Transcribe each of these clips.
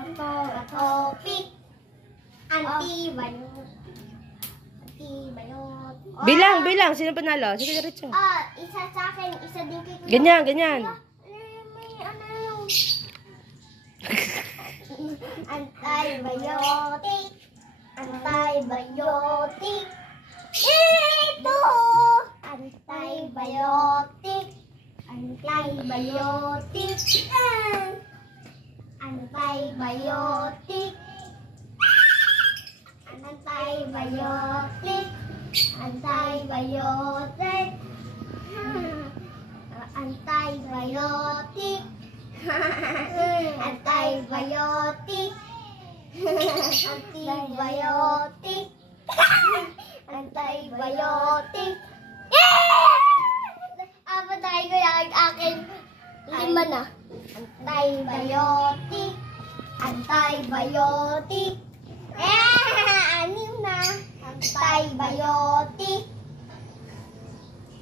Topic. Antibiotic. Bilang. Sino panalo? Sige, diretso. Isa sa akin, isa din kay Kuya. Ganyan. May ano yung... Antibiotic. Ito! Antibiotic. Patay ko yung akin. 5 na. Antibiotic. 6 na. Antibiotic.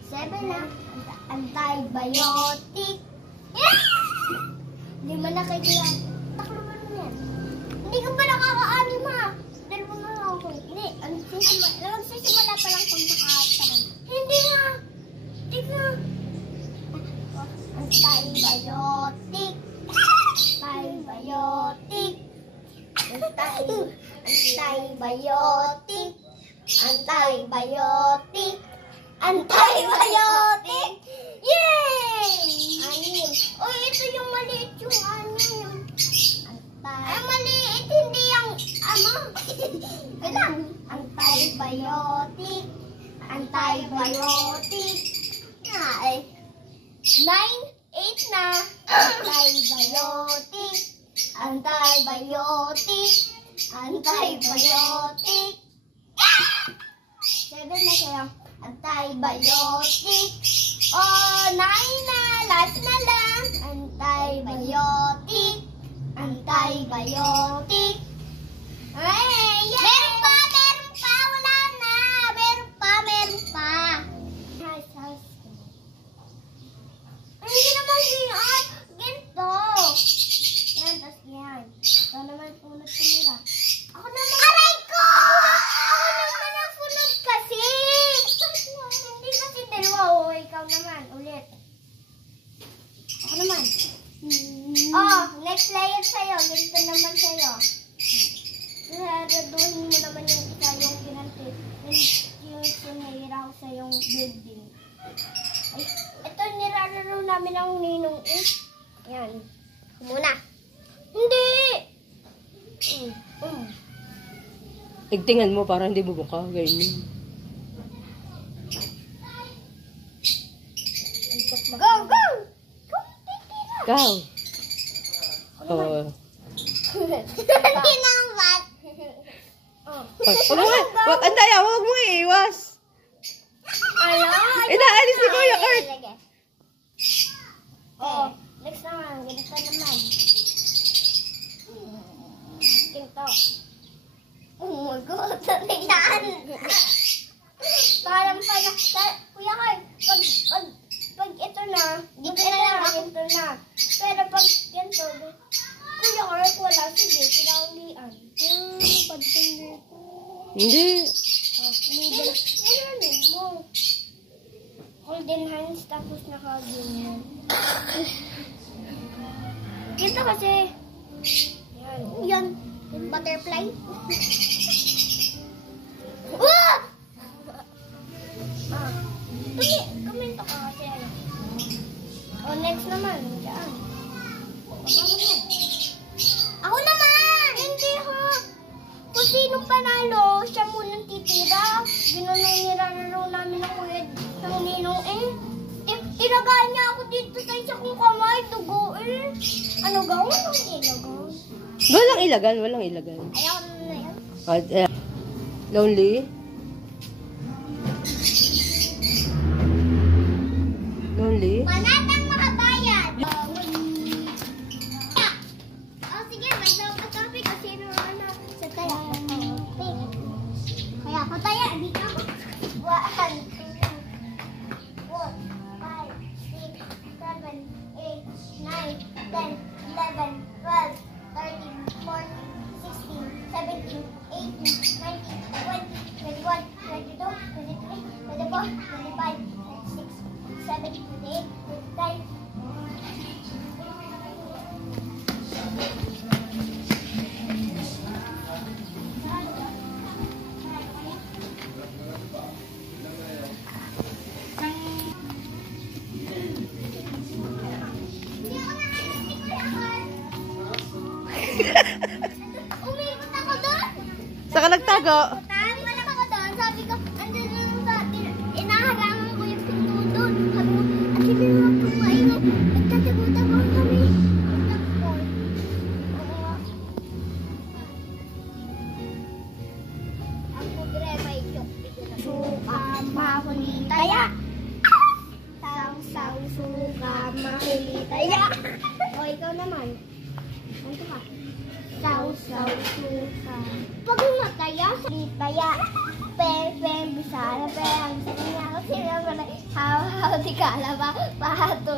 7 na. Antibiotic. 5 na kayo yan. Taklo mo na yan. Hindi ka pa nakaka-anim ha. 2 na lang ako. Hindi. Nagsisimula pa lang kung nakataran. Hindi nga. Tignan. Antibiotic. Yay! 6. Oh, ito yung maliit yung ano. Ay, maliit. Hindi yung ano. Ilan? Antibiotic. 9, 8 na. Antibiotic. 7 na siya. Antibiotic. 9 na. Last na lang. Antibiotic. Ay, yeah. Meron pa. Wala na. Meron pa. Hindi naman yan. Ganito. Yan, tas yan. Ito naman punot tumira. Ako naman. Aray ko! Ako naman ang punot kasi. Hindi kasi dalawa. O, ikaw naman. Ulit. Ako naman. Next layer sa'yo. Ganito naman sa'yo. Naraduhin mo naman yung isa yung pinanti. Yung sinahira ko sa yung building. Ay, ito nirararo namin ang ninong Yan. Muna. Hindi! Tigtingan mo para hindi bubuka. Ganyan. Go! Ikaw. Hindi naman. Wag, andaya, huwag mo iiwas. Inaalis ni Kuya Kurt. Next naman. Ganito naman. Ganito. Oh my God. Tingnan. Parang Kuya Kurt, pag ito na, dito na lang, ganito na. Pero pag ganito, Kuya Kurt, wala. Sige, pinaulian. Pagtingin ko. Hindi. Nilalamin mo. Golden hands, tapos nakaganyan. Ito kasi. Yan. Butterfly. Kumento ka kasi. Next naman. Diyan. Ako naman! Hindi ha! Kung sinong panalo, siya munang titira. Gano'n na nirararo namin ng kuya ng ninong Tinagaan niya ako dito sa isa kong kamay. Dugo Ano gawin? Walang ilagan. Walang ilagan. Ayaw na yan. Lonely? Manatang makabayan! Sige, mag-topic kasi ano sa taya. Kaya ako taya, dito ako. 1, 2, 3, 4, 5, 6, 7, 8, 9, 10, 11, 12, 13, 14, Umikot ako doon. Saan ka nagtago? Wala ako doon. Sabi ko, andun doon sa inaharangan ko yung pinto doon. Sabi ko, at hindi naman po maingay. Nagtatago-tago kami. Nagtakol. Oo nga. Ang pudre may chok. Suka mahuli taya. Saw-saw suka mahuli taya. O ikaw naman. Ano ka? Saw-saw suka. Pag mataya, taya. Pen, bisaya, pen. Ang sanya ko sila pala. Haw-haw, di kalaba. Pato,